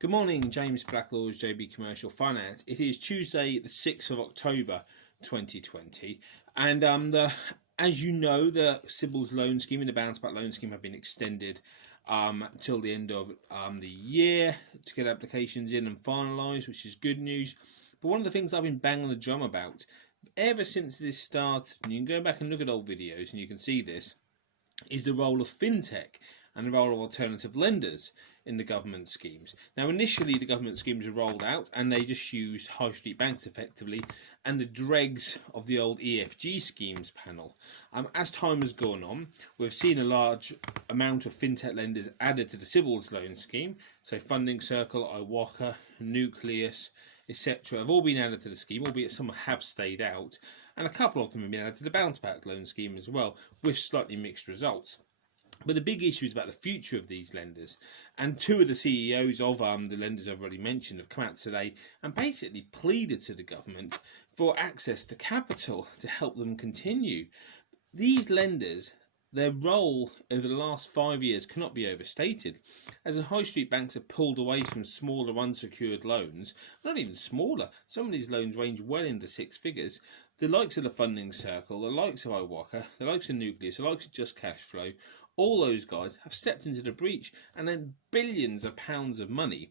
Good morning, James Blacklaws, JB Commercial Finance. It is Tuesday, the 6th of October 2020, and as you know, the CBILS loan scheme and the bounce back loan scheme have been extended till the end of the year to get applications in and finalised, which is good news. But one of the things I've been banging the drum about ever since this started, and you can go back and look at old videos and you can see this, is the role of fintech and the role of alternative lenders in the government schemes. Now, initially the government schemes were rolled out and they just used high street banks effectively and the dregs of the old EFG schemes panel. As time has gone on, we've seen a large amount of fintech lenders added to the CBILS loan scheme. So Funding Circle, iWalker, Nucleus, etc. have all been added to the scheme, albeit some have stayed out, and a couple of them have been added to the bounce back loan scheme as well, with slightly mixed results. But the big issue is about the future of these lenders, and two of the CEOs of the lenders I've already mentioned have come out today and basically pleaded to the government for access to capital to help them continue. These lenders, their role over the last 5 years cannot be overstated, as the high street banks have pulled away from smaller unsecured loans, not even smaller, some of these loans range well into six figures. The likes of the Funding Circle, the likes of iWalker, the likes of Nucleus, the likes of Just Cash Flow, all those guys have stepped into the breach and then billions of pounds of money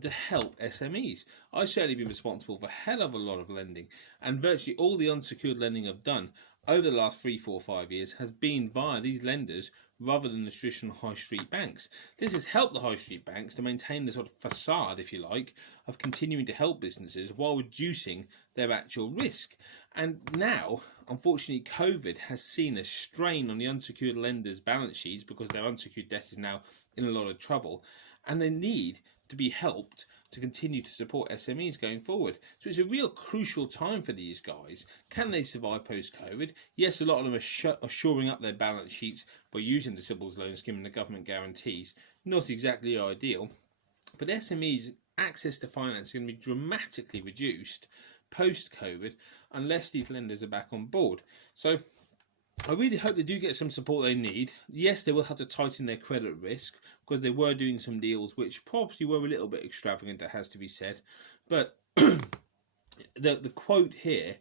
to help SMEs. I've certainly been responsible for a hell of a lot of lending, and virtually all the unsecured lending I've done over the last 3, 4, 5 years has been via these lenders rather than the traditional high street banks. This has helped the high street banks to maintain the sort of facade, if you like, of continuing to help businesses while reducing their actual risk. And now, unfortunately, COVID has seen a strain on the unsecured lenders' balance sheets because their unsecured debt is now in a lot of trouble, and they need to be helped to continue to support SMEs going forward. So it's a real crucial time for these guys. Can they survive post-COVID? Yes, a lot of them are shoring up their balance sheets by using the CBILS loan scheme and the government guarantees. Not exactly ideal, but SMEs' access to finance is going to be dramatically reduced post-COVID unless these lenders are back on board. So I really hope they do get some support they need. Yes, they will have to tighten their credit risk because they were doing some deals which probably were a little bit extravagant, it has to be said. But the quote here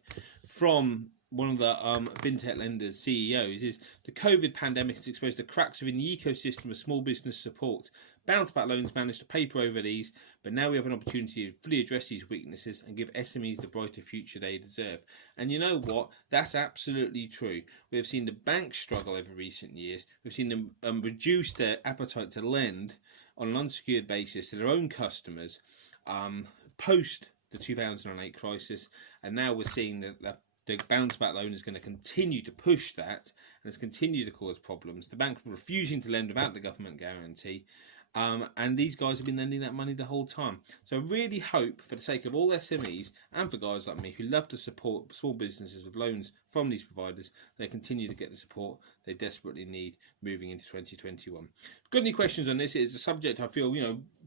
from one of the fintech lenders CEOs is, the COVID pandemic has exposed the cracks within the ecosystem of small business support. Bounce back loans managed to paper over these, but now we have an opportunity to fully address these weaknesses and give SMEs the brighter future they deserve. And you know what? That's absolutely true. We have seen the banks struggle over recent years. We've seen them reduce their appetite to lend on an unsecured basis to their own customers post the 2008 crisis, and now we're seeing that the bounce back loan is going to continue to push that, and it's continued to cause problems. The banks were refusing to lend without the government guarantee, and these guys have been lending that money the whole time. So I really hope, for the sake of all SMEs and for guys like me who love to support small businesses with loans from these providers, they continue to get the support they desperately need moving into 2021. If you've got any questions on this, it's a subject I feel,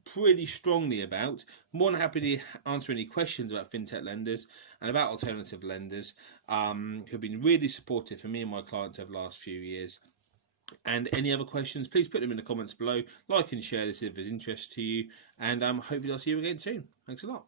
pretty strongly about. More than happy to answer any questions about fintech lenders and about alternative lenders who've been really supportive for me and my clients over the last few years. And any other questions, please put them in the comments below. Like and share this if it's of interest to you, and hopefully I'll see you again soon. Thanks a lot.